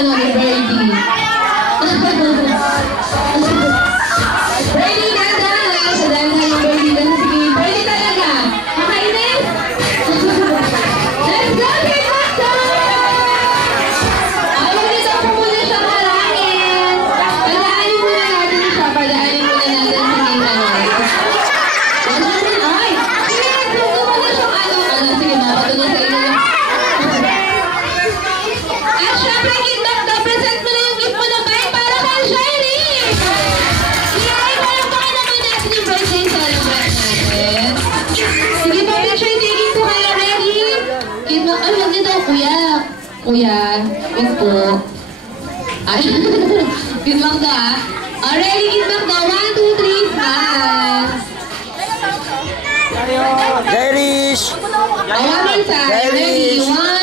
ano, ni Brady. Brady, ganda! Sa dahil na yung Brady. Sige, Brady talaga. Makainis? Let's go, Kate Macdo! Magdito po muna siya malangin. Padaanin muna natin siya. Padaanin muna natin sa king ano. Ay! Sige, gusto mo na siyang ano. Sige, mapatuloy sa inyo. At syempre, Kate Macdo, present mo na yung gift mo ng bike para kay Shiny! Yay! Palakpakan naman natin yung birthday celebrate natin. Sige pa, picture taking po kayo. Ready? Kate Macdo, ay, wag dito, kuya. Kuya, wait po. Ay, Kate Macdo, ah. Ready, Kate Macdo. 1, 2, 3, smile. Irish! One more time. Ready? 1,